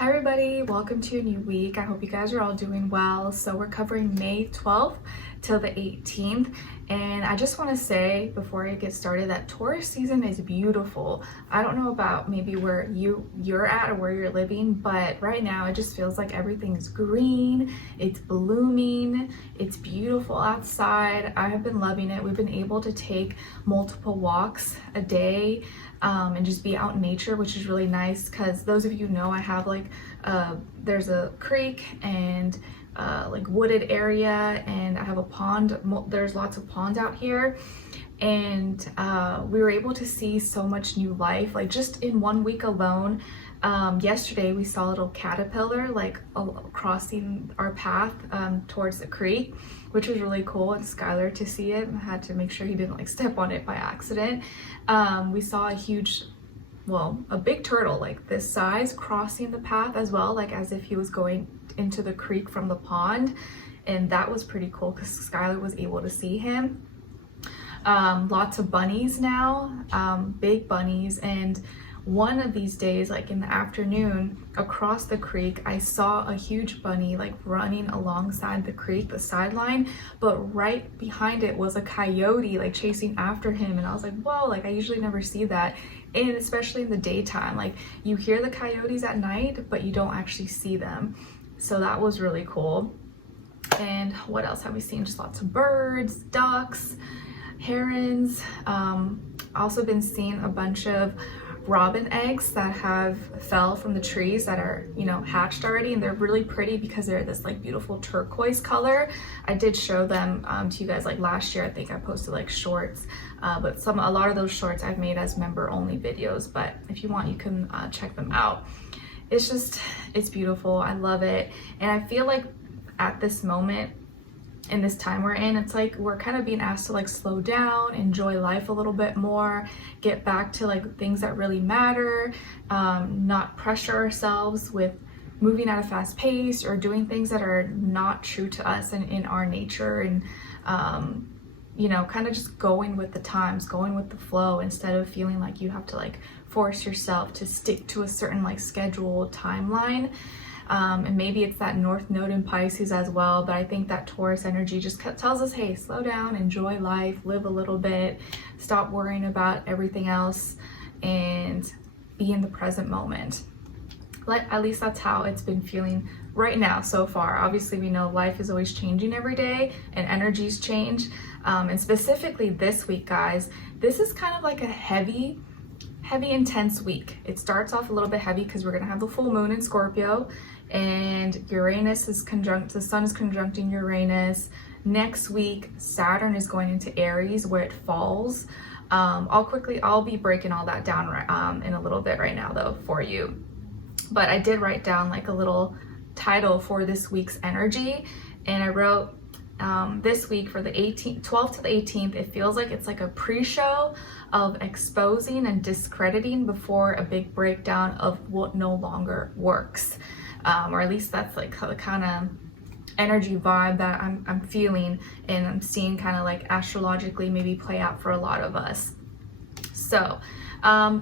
Hi everybody, welcome to a new week. I hope you guys are all doing well. So we're covering May 12th till the 18th, and I just want to say before I get started that Taurus season is beautiful. I don't know about maybe where you're at or where you're living, but right now it just feels like everything is green, it's blooming, it's beautiful outside. I have been loving it. We've been able to take multiple walks a day and just be out in nature, which is really nice because those of you know I have there's a creek and like wooded area, and I have a pond. There's lots of ponds out here, and we were able to see so much new life like just in 1 week alone. Yesterday we saw a little caterpillar crossing our path towards the creek, which was really cool, and Skylar to see it. I had to make sure he didn't step on it by accident. We saw a big turtle like this size crossing the path as well, like as if he was going into the creek from the pond, and that was pretty cool because Skylar was able to see him. Lots of bunnies now, big bunnies, and one of these days, like in the afternoon, across the creek, I saw a huge bunny running alongside the creek, the sideline, but right behind it was a coyote chasing after him, and I was like, whoa, I usually never see that, and especially in the daytime, you hear the coyotes at night, but you don't actually see them. So that was really cool. And what else have we seen? Just lots of birds, ducks, herons. Also been seeing a bunch of robin eggs that have fell from the trees that are hatched already, and they're really pretty because they're this beautiful turquoise color. I did show them to you guys it's year. I think I posted shorts, but a lot of those shorts I've made as member only videos, but if you want you can check them out. It's beautiful. I love it, and I feel like at this moment in this time we're in, it's we're kind of being asked to slow down, enjoy life a little bit more, get back to things that really matter, not pressure ourselves with moving at a fast pace or doing things that are not true to us and in our nature, and kind of just going with the times, going with the flow, instead of feeling like you have to force yourself to stick to a certain scheduled timeline. And maybe it's that North Node in Pisces as well, but I think that Taurus energy just tells us, hey, slow down, enjoy life, live a little bit, stop worrying about everything else, and be in the present moment. At least that's how it's been feeling right now so far. Obviously, we know life is always changing every day, and energies change. And specifically this week, guys, this is kind of a heavy, intense week. It starts off a little bit heavy because we're going to have the full moon in Scorpio, and Uranus is conjunct, the sun is conjuncting Uranus. Next week, Saturn is going into Aries where it falls. I'll be breaking all that down in a little bit right now though for you. But I did write down a little title for this week's energy, and I wrote this week for the 12th to the 18th, it feels like it's a pre-show of exposing and discrediting before a big breakdown of what no longer works. Or at least that's the kind of energy vibe that I'm feeling, and I'm seeing kind of astrologically maybe play out for a lot of us. So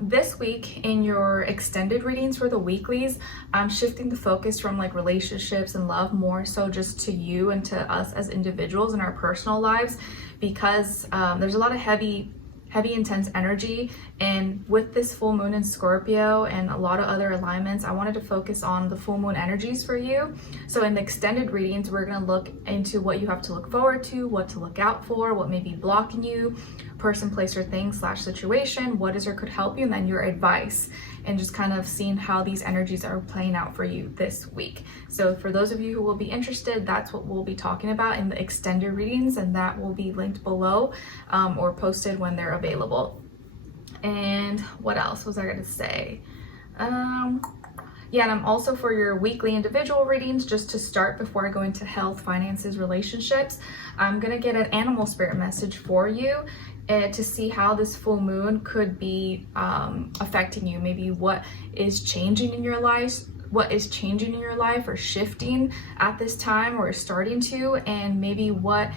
this week in your extended readings for the weeklies, I'm shifting the focus from relationships and love more so just to you and to us as individuals in our personal lives, because there's a lot of heavy intense energy, and with this full moon in Scorpio and a lot of other alignments, I wanted to focus on the full moon energies for you. So in the extended readings, we're going to look into what you have to look forward to, what to look out for, what may be blocking you, person, place, or thing / situation, what is or could help you, and then your advice, and just kind of seeing how these energies are playing out for you this week. So for those of you who will be interested, that's what we'll be talking about in the extended readings, and that will be linked below or posted when they're available. And what else was I going to say? Yeah, and I'm also for your weekly individual readings, just to start before I go into health, finances, relationships, I'm going to get an animal spirit message for you to see how this full moon could be affecting you. Maybe what is changing in your life, or shifting at this time or starting to, and maybe what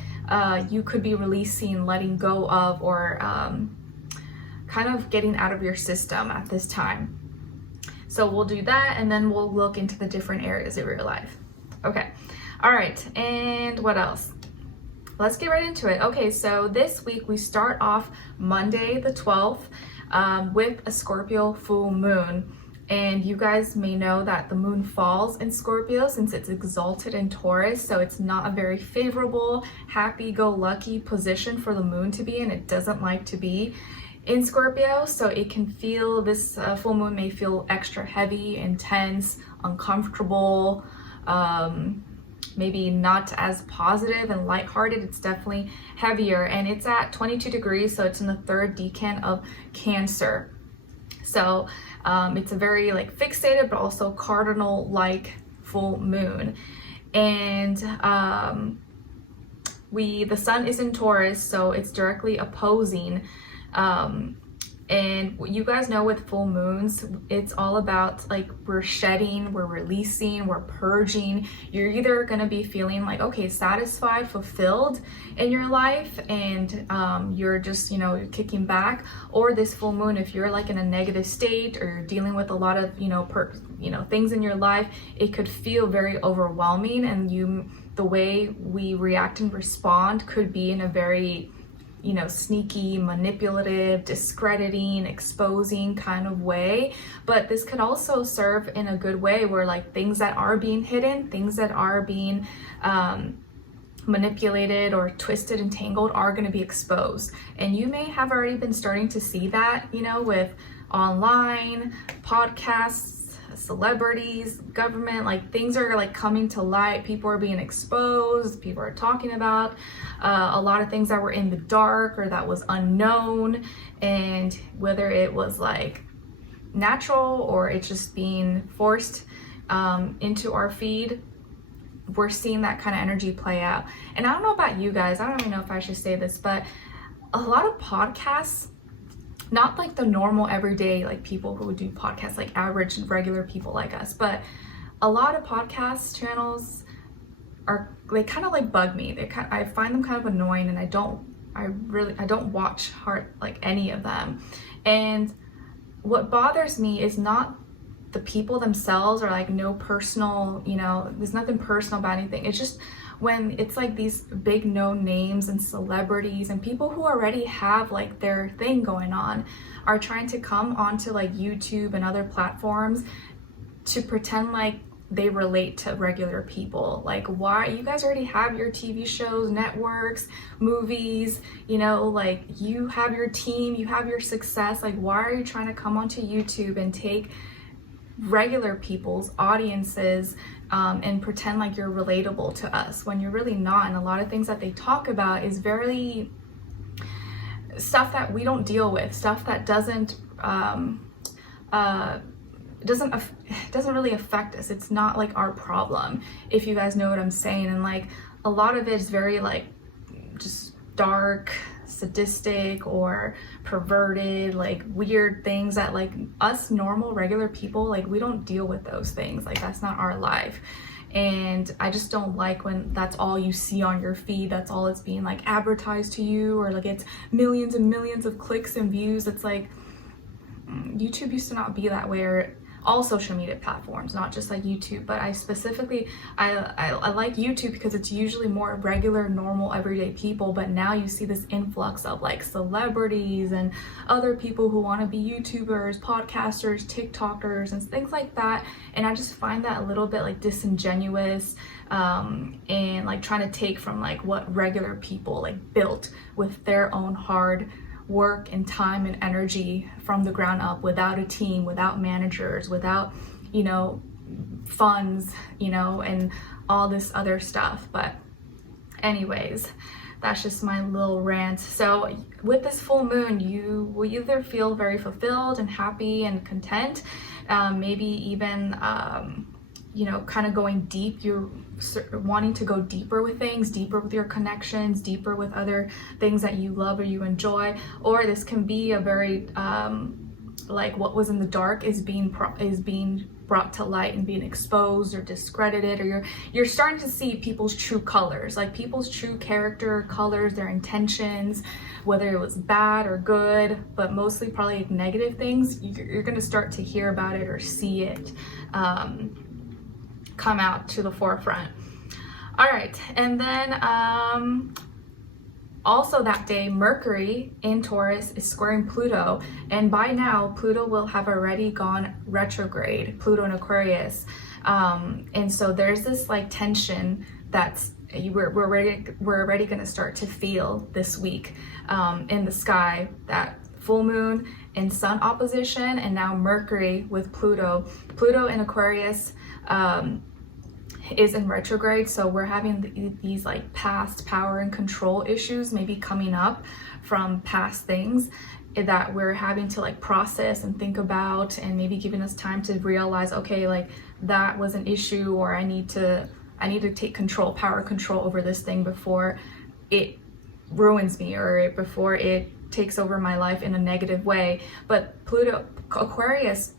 you could be releasing, letting go of, or kind of getting out of your system at this time. So we'll do that, and then we'll look into the different areas of your life. Okay, all right, and what else? Let's get right into it. Okay, so this week we start off Monday the 12th with a Scorpio full moon. And you guys may know that the moon falls in Scorpio since it's exalted in Taurus, so it's not a very favorable, happy-go-lucky position for the moon to be in. It doesn't like to be in Scorpio, so it can feel, this full moon may feel extra heavy, intense, uncomfortable, maybe not as positive and lighthearted. It's definitely heavier, and it's at 22 degrees, so it's in the third decan of Cancer. So it's a very like fixated but also cardinal like full moon. And the sun is in Taurus, so it's directly opposing. And you guys know with full moons, it's all about like we're shedding, we're releasing, we're purging. You're either going to be feeling like, okay, satisfied, fulfilled in your life, and you're just, you know, kicking back. Or this full moon, if you're like in a negative state or you're dealing with a lot of, things in your life, it could feel very overwhelming, and the way we react and respond could be in a very sneaky, manipulative, discrediting, exposing kind of way. But this could also serve in a good way where like things that are being hidden, things that are being manipulated or twisted and tangled are going to be exposed. And you may have already been starting to see that, with online podcasts, celebrities, government, like things are like coming to light. People are being exposed. People are talking about a lot of things that were in the dark or that was unknown, and whether it was like natural or it's just being forced into our feed, we're seeing that kind of energy play out. And I don't know about you guys, I don't even know if I should say this, but a lot of podcasts, not like the normal everyday like people who would do podcasts, like average regular people like us, but a lot of podcast channels they kind of like bug me. I find them kind of annoying, and I don't watch like any of them. And what bothers me is not the people themselves, or like no personal, there's nothing personal about anything. It's just when it's like these big known names and celebrities and people who already have like their thing going on are trying to come onto like YouTube and other platforms to pretend like they relate to regular people. Like, why? You guys already have your TV shows, networks, movies, like you have your team, you have your success. Like, why are you trying to come onto YouTube and take regular people's audiences and pretend like you're relatable to us when you're really not? And a lot of things that they talk about is very stuff that we don't deal with, stuff that doesn't really affect us. It's not like our problem, if you guys know what I'm saying. And like a lot of it is very like just dark, sadistic, or perverted, like weird things that like us normal regular people, like we don't deal with those things. Like that's not our life. And I just don't like when that's all you see on your feed, that's all it's being like advertised to you, or like it's millions and millions of clicks and views. It's like YouTube used to not be that way, or all social media platforms, not just like YouTube. But I specifically, I like YouTube because it's usually more regular, normal, everyday people. But now you see this influx of like celebrities and other people who want to be YouTubers, podcasters, TikTokers, and things like that. And I just find that a little bit like disingenuous, and like trying to take from like what regular people like built with their own hard work and time and energy from the ground up, without a team, without managers, without funds, and all this other stuff. But anyways, that's just my little rant. So with this full moon, you will either feel very fulfilled and happy and content, maybe even kind of going deep. You're wanting to go deeper with things, deeper with your connections, deeper with other things that you love or you enjoy. Or this can be a very like what was in the dark is being brought to light and being exposed or discredited, or you're starting to see people's true colors, like people's true character colors, their intentions, whether it was bad or good, but mostly probably like negative things. You're going to start to hear about it or see it come out to the forefront. All right, and then also that day, Mercury in Taurus is squaring Pluto, and by now Pluto will have already gone retrograde, Pluto in Aquarius. And so there's this like tension that's we're already going to start to feel this week in the sky, that full moon and sun opposition, and now Mercury with Pluto in Aquarius is in retrograde. So we're having these like past power and control issues maybe coming up from past things that we're having to like process and think about, and maybe giving us time to realize, okay, like that was an issue, or I need to take power control over this thing before it ruins me, or before it takes over my life in a negative way. But Pluto Aquarius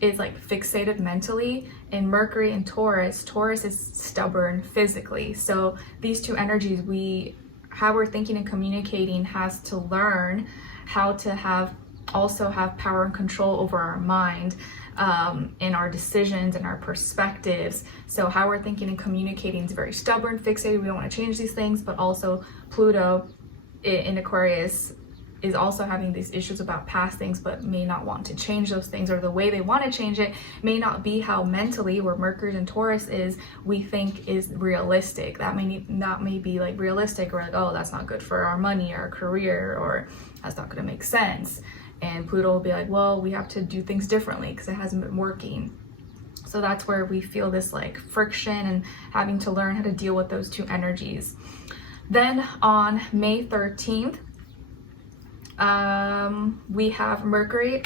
is like fixated mentally, and Mercury in Taurus is stubborn physically. So these two energies, how we're thinking and communicating has to learn how to also have power and control over our mind, in our decisions and our perspectives. So how we're thinking and communicating is very stubborn, fixated. We don't want to change these things, but also Pluto in Aquarius is also having these issues about past things, but may not want to change those things, or the way they want to change it may not be how mentally, where Mercury in Taurus we think is realistic. That may be like realistic, or like, oh, that's not good for our money or our career, or that's not going to make sense. And Pluto will be like, well, we have to do things differently because it hasn't been working. So that's where we feel this like friction and having to learn how to deal with those two energies. Then on May 13th, we have Mercury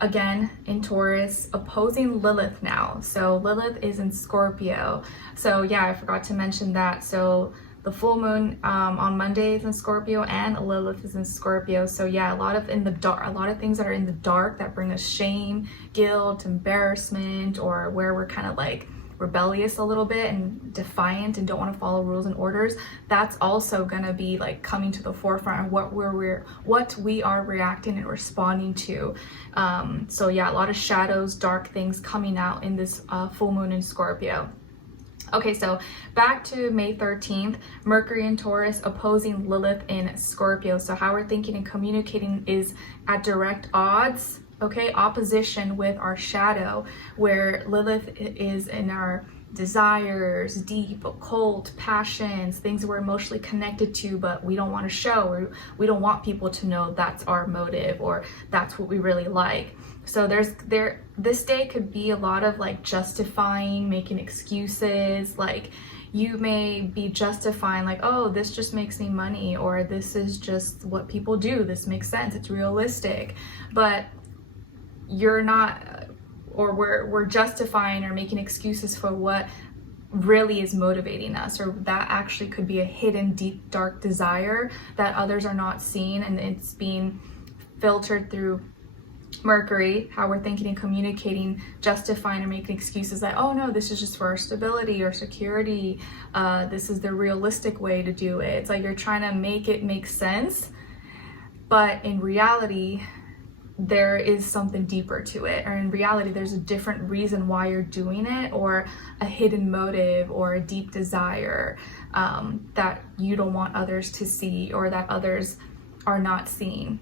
again in Taurus opposing Lilith now. So Lilith is in Scorpio. So yeah, I forgot to mention that. So the full moon on Monday is in Scorpio, and Lilith is in Scorpio. So yeah, a lot of things that are in the dark that bring us shame, guilt, embarrassment, or where we're kind of like rebellious a little bit and defiant and don't want to follow rules and orders, that's also gonna be like coming to the forefront of what we are reacting and responding to. So yeah, a lot of shadows, dark things coming out in this full moon in Scorpio. Okay, so back to May 13th, Mercury in Taurus opposing Lilith in Scorpio. So how we're thinking and communicating is at direct odds, okay, opposition with our shadow, where Lilith is in our desires, deep, occult, passions, things we're emotionally connected to, but we don't want to show, or we don't want people to know that's our motive, or that's what we really like. So this day could be a lot of like justifying, making excuses. Like you may be justifying like, oh, this just makes me money, or this is just what people do, this makes sense, it's realistic. But you're not, or we're justifying or making excuses for what really is motivating us, or that actually could be a hidden, deep, dark desire that others are not seeing, and it's being filtered through Mercury, how we're thinking and communicating, justifying and making excuses that, oh no, this is just for our stability or security, this is the realistic way to do it. It's like you're trying to make it make sense, but in reality there is something deeper to it, or in reality there's a different reason why you're doing it, or a hidden motive or a deep desire that you don't want others to see, or that others are not seeing.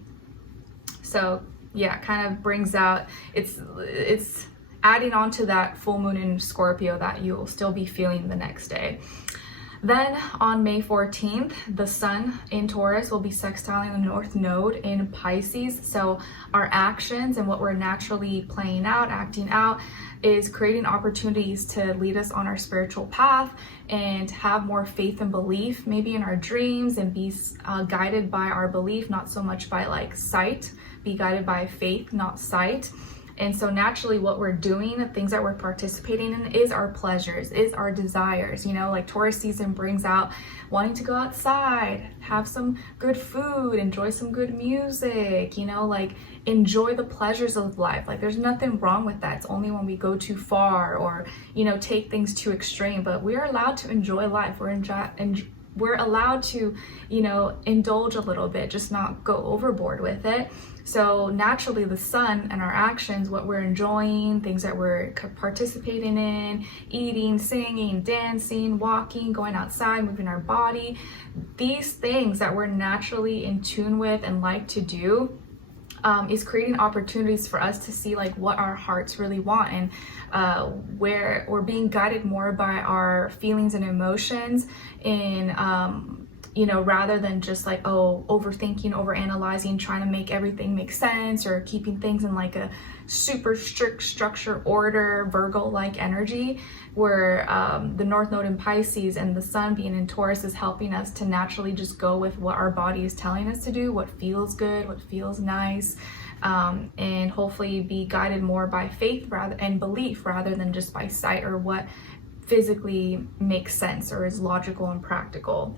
So yeah, kind of brings out, it's adding on to that full moon in Scorpio that you'll still be feeling the next day. Then on May 14th, the sun in Taurus will be sextiling the North Node in Pisces. So our actions and what we're naturally acting out, is creating opportunities to lead us on our spiritual path and have more faith and belief, maybe in our dreams, and be guided by our belief, not so much by like sight. Be guided by faith, not sight. And so naturally what we're doing, the things that we're participating in, is our pleasures, is our desires. You know, like Taurus season brings out wanting to go outside, have some good food, enjoy some good music, you know, like enjoy the pleasures of life. Like there's nothing wrong with that. It's only when we go too far or, you know, take things too extreme. But we are allowed to enjoy life. We're allowed to, you know, indulge a little bit, just not go overboard with it. So naturally the sun and our actions, what we're enjoying, things that we're participating in, eating, singing, dancing, walking, going outside, moving our body, these things that we're naturally in tune with and like to do, is creating opportunities for us to see like what our hearts really want, and where we're being guided more by our feelings and emotions in you know, rather than just like, oh, overthinking, overanalyzing, trying to make everything make sense, or keeping things in like a super strict structure, order, Virgo-like energy, where the North Node in Pisces and the Sun being in Taurus is helping us to naturally just go with what our body is telling us to do, what feels good, what feels nice, and hopefully be guided more by faith and belief rather than just by sight or what physically makes sense or is logical and practical.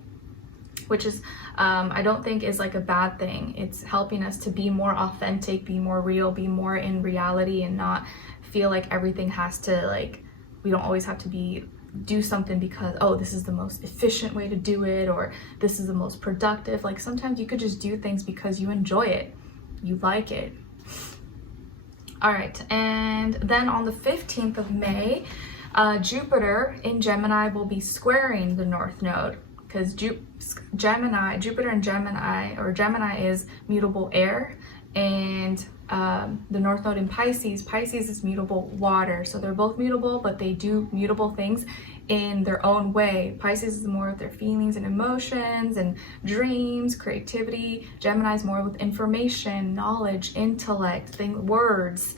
Which is, I don't think is like a bad thing. It's helping us to be more authentic, be more real, be more in reality, and not feel like everything has to, like, we don't always have to do something because, oh, this is the most efficient way to do it, or this is the most productive. Like sometimes you could just do things because you enjoy it, you like it. All right, and then on the 15th of May, Jupiter in Gemini will be squaring the North Node. Because Jupiter in Gemini, or Gemini, is mutable air, and the North Node in Pisces is mutable water. So they're both mutable, but they do mutable things in their own way. Pisces is more with their feelings and emotions and dreams, creativity. Gemini is more with information, knowledge, intellect, words,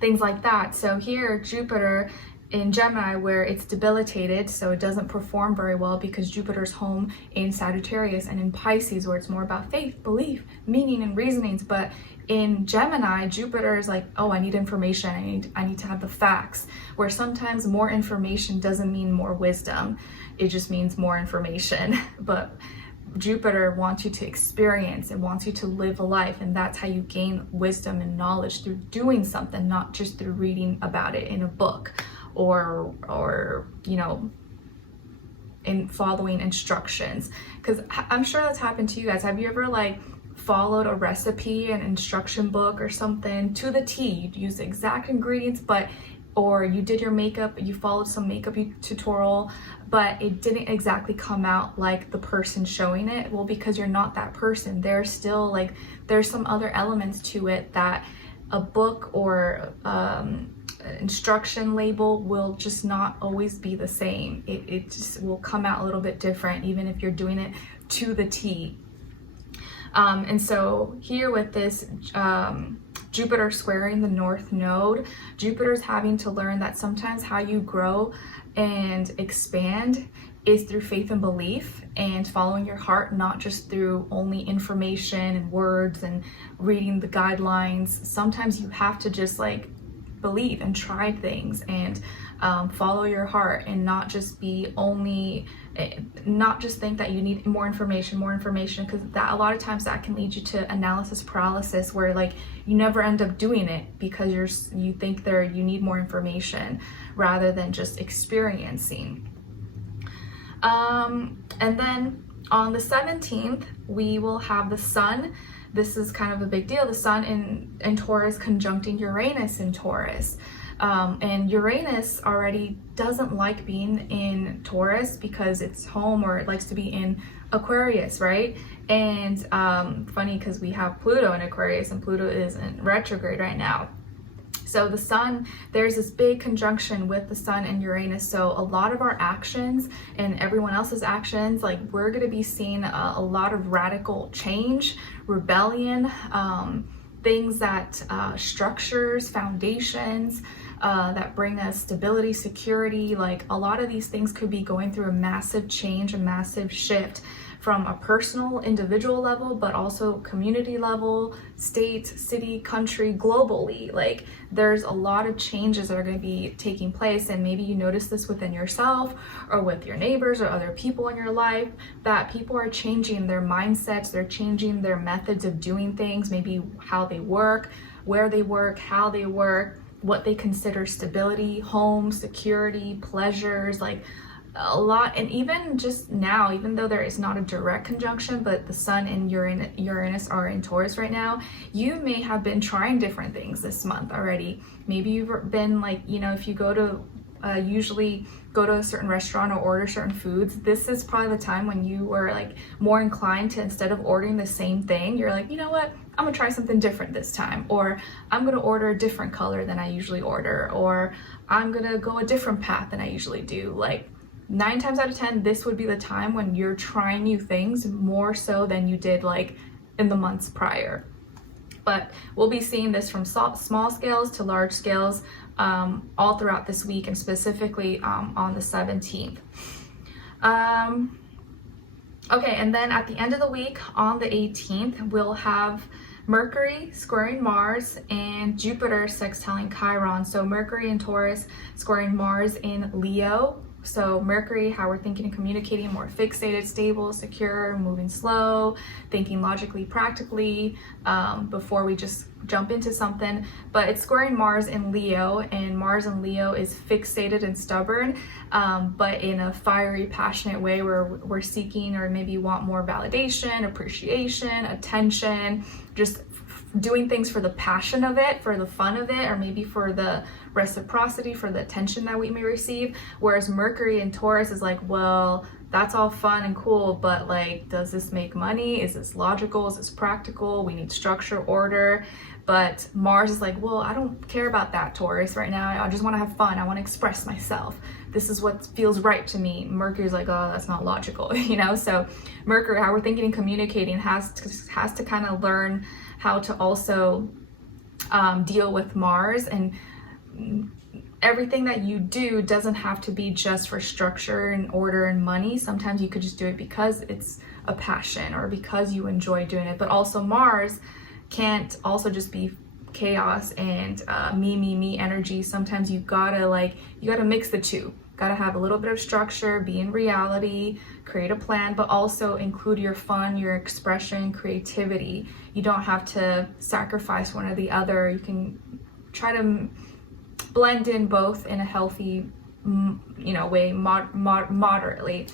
things like that. So here, Jupiter in Gemini, where it's debilitated, so it doesn't perform very well because Jupiter's home in Sagittarius, and in Pisces, where it's more about faith, belief, meaning, and reasonings. But in Gemini, Jupiter is like, oh, I need information, I need to have the facts, where sometimes more information doesn't mean more wisdom, it just means more information. But Jupiter wants you to experience and wants you to live a life, and that's how you gain wisdom and knowledge, through doing something, not just through reading about it in a book or you know, in following instructions. Because I'm sure that's happened to you guys. Have you ever like followed a recipe, an instruction book or something to the T? You'd use the exact ingredients, or you did your makeup, you followed some makeup tutorial, but it didn't exactly come out like the person showing it. Well, because you're not that person. There's still like, there's some other elements to it that a book or instruction label will just not always be the same. It just will come out a little bit different, even if you're doing it to the T. And so here with this Jupiter squaring the North Node, Jupiter's having to learn that sometimes how you grow and expand is through faith and belief and following your heart, not just through only information and words and reading the guidelines. Sometimes you have to just like believe and try things and follow your heart, and not just think that you need more information, because that a lot of times that can lead you to analysis paralysis, where like you never end up doing it because you think you need more information rather than just experiencing. And then on the 17th, we will have the Sun. This is kind of a big deal. The Sun in Taurus conjuncting Uranus in Taurus. And Uranus already doesn't like being in Taurus because it's home, or it likes to be in Aquarius, right? And funny, because we have Pluto in Aquarius, and Pluto is in retrograde right now. So the Sun, there's this big conjunction with the Sun and Uranus. So a lot of our actions and everyone else's actions, like we're going to be seeing a lot of radical change, rebellion, things that structures, foundations, that bring us stability, security. Like a lot of these things could be going through a massive change, a massive shift from a personal, individual level, but also community level, state, city, country, globally. Like there's a lot of changes that are going to be taking place, and maybe you notice this within yourself or with your neighbors or other people in your life, that people are changing their mindsets, they're changing their methods of doing things, maybe how they work, where they work, how they work, what they consider stability, home, security, pleasures, like a lot. And even just now, even though there is not a direct conjunction, but the sun and Uranus are in Taurus right now, you may have been trying different things this month already. Maybe you've been like, you know, if you go to usually go to a certain restaurant or order certain foods, this is probably the time when you were like more inclined to, instead of ordering the same thing, you're like, you know what, I'm gonna try something different this time, or I'm gonna order a different color than I usually order, or I'm gonna go a different path than I usually do. Like 9 times out of 10, this would be the time when you're trying new things more so than you did like in the months prior. But we'll be seeing this from small scales to large scales all throughout this week, and specifically on the 17th. Okay, and then at the end of the week on the 18th, we'll have Mercury squaring Mars and Jupiter sextiling Chiron. So Mercury in Taurus squaring Mars in Leo. So Mercury, how we're thinking and communicating, more fixated, stable, secure, moving slow, thinking logically, practically, before we just jump into something. But it's squaring Mars in Leo, and Mars in Leo is fixated and stubborn, but in a fiery, passionate way where we're seeking or maybe want more validation, appreciation, attention, just doing things for the passion of it, for the fun of it, or maybe for the reciprocity, for the attention that we may receive. Whereas Mercury in Taurus is like, well, that's all fun and cool, but like, does this make money? Is this logical? Is this practical? We need structure, order. But Mars is like, well, I don't care about that, Taurus, right now. I just want to have fun. I want to express myself. This is what feels right to me. Mercury's like, oh, that's not logical, you know? So Mercury, how we're thinking and communicating, has to kind of learn how to also deal with Mars. And everything that you do doesn't have to be just for structure and order and money. Sometimes you could just do it because it's a passion or because you enjoy doing it. But also Mars can't also just be chaos and me energy. Sometimes you gotta mix the two. Gotta have a little bit of structure, be in reality, create a plan, but also include your fun, your expression, creativity. You don't have to sacrifice one or the other. You can try to blend in both in a healthy, way, moderately.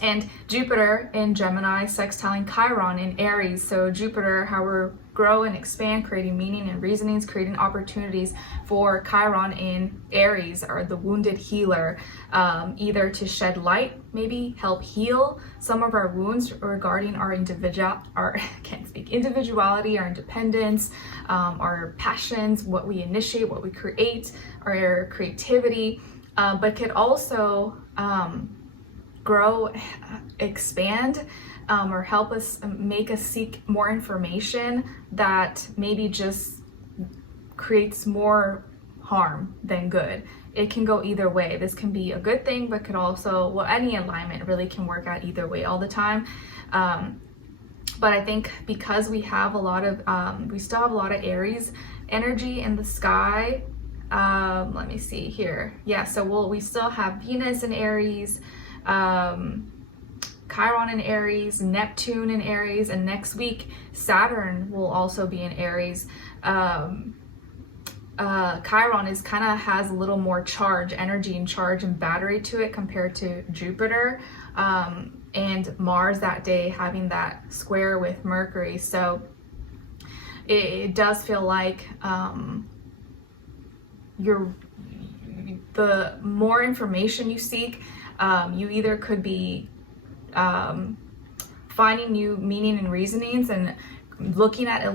And Jupiter in Gemini sextiling Chiron in Aries. So Jupiter, how we're grow and expand, creating meaning and reasonings, creating opportunities for Chiron in Aries, or the wounded healer, either to shed light, maybe help heal some of our wounds regarding our individuality, our independence, our passions, what we initiate, what we create, our creativity, but could also grow, expand, or help us, make us seek more information that maybe just creates more harm than good. It can go either way. This can be a good thing, but could also, well, any alignment really can work out either way all the time. But I think because we have we still have a lot of Aries energy in the sky. Let me see here. Yeah, so we still have Venus in Aries, Chiron in Aries, Neptune in Aries, and next week Saturn will also be in Aries. Chiron has a little more energy and charge and battery to it compared to Jupiter, and Mars that day having that square with Mercury. So it does feel like the more information you seek, you either could be finding new meaning and reasonings and looking at it a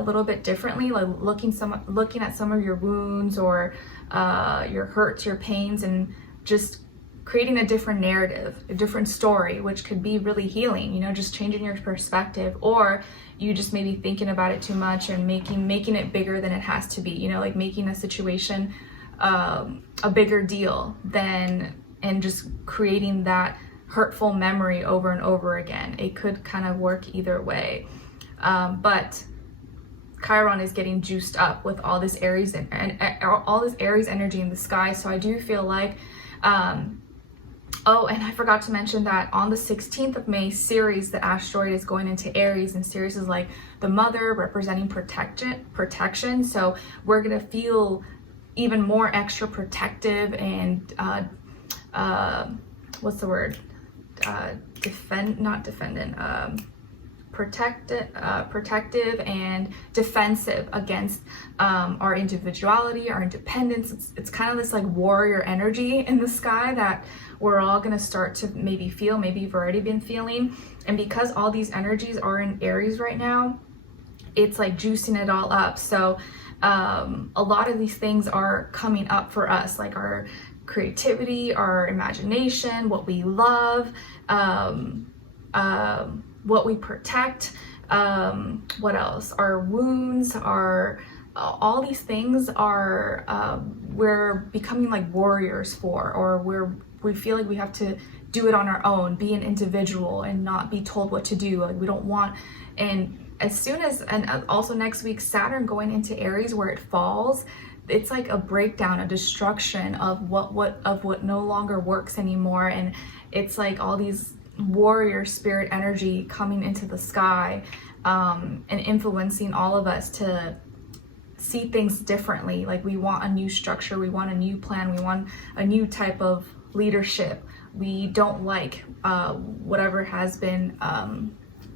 little bit differently, like looking at some of your wounds or your hurts, your pains, and just creating a different narrative, a different story, which could be really healing, just changing your perspective. Or you just maybe thinking about it too much and making it bigger than it has to be, like making a situation a bigger deal and just creating that hurtful memory over and over again. It could kind of work either way. But Chiron is getting juiced up with all this Aries and all this Aries energy in the sky. So I do feel like, oh, and I forgot to mention that on the 16th of May, Ceres, the asteroid, is going into Aries, and Ceres is like the mother representing protection. So we're gonna feel even more extra protective and what's the word? Protective and defensive against our individuality, our independence. It's kind of this like warrior energy in the sky that we're all going to start to maybe feel, maybe you've already been feeling. And because all these energies are in Aries right now, it's like juicing it all up. So a lot of these things are coming up for us, like our creativity, our imagination, what we love, what we protect, what else? Our wounds, all these things are, we're becoming like warriors for, or we feel like we have to do it on our own, be an individual and not be told what to do. Like we don't want, and as soon as, and also next week, Saturn going into Aries where it falls, it's like a breakdown, a destruction of what no longer works anymore. And it's like all these warrior spirit energy coming into the sky and influencing all of us to see things differently. Like we want a new structure, we want a new plan, we want a new type of leadership. We don't like whatever has been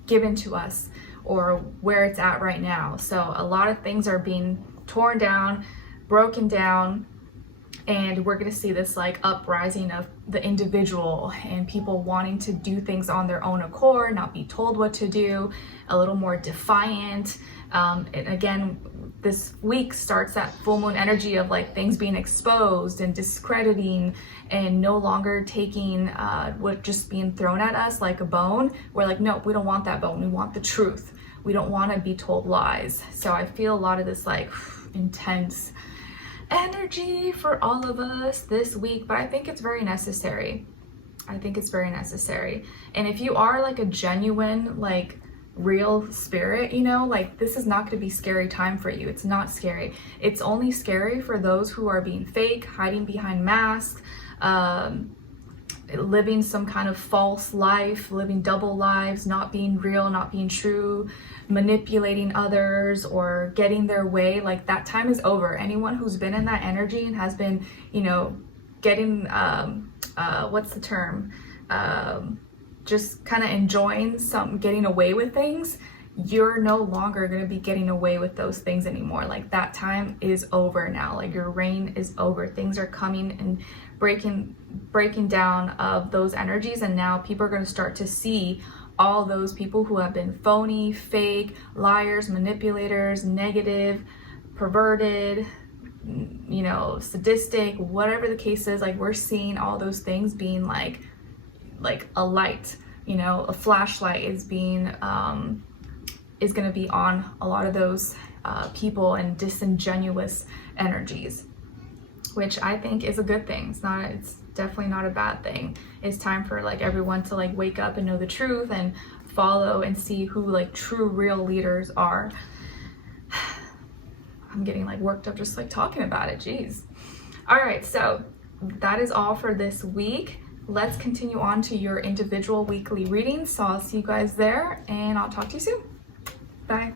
given to us or where it's at right now. So a lot of things are being torn down, broken down, and we're going to see this like uprising of the individual and people wanting to do things on their own accord, not be told what to do, a little more defiant. And again, this week starts that full moon energy of like things being exposed and discrediting and no longer taking what just being thrown at us like a bone. We're like, nope, we don't want that bone. We want the truth. We don't want to be told lies. So I feel a lot of this like intense energy for all of us this week, but I think it's very necessary. I think it's very necessary. And if you are like a genuine, like real spirit, you know, like this is not going to be scary time for you. It's not scary. It's only scary for those who are being fake, hiding behind masks, living some kind of false life, living double lives, not being real, not being true, manipulating others or getting their way. Like that time is over. Anyone who's been in that energy and has been, you know, getting what's the term, just kind of enjoying getting away with things, you're no longer going to be getting away with those things anymore. Like that time is over now. Like your reign is over. Things are coming and breaking down of those energies, and now people are going to start to see all those people who have been phony, fake, liars, manipulators, negative, perverted, you know, sadistic, whatever the case is. Like we're seeing all those things being like a light, you know, a flashlight is being is going to be on a lot of those people and disingenuous energies, which I think is a good thing. It's definitely not a bad thing. It's time for like everyone to like wake up and know the truth and follow and see who like true real leaders are. I'm getting like worked up just like talking about it. Jeez. All right, so that is all for this week. Let's continue on to your individual weekly readings. So I'll see you guys there and I'll talk to you soon. Bye.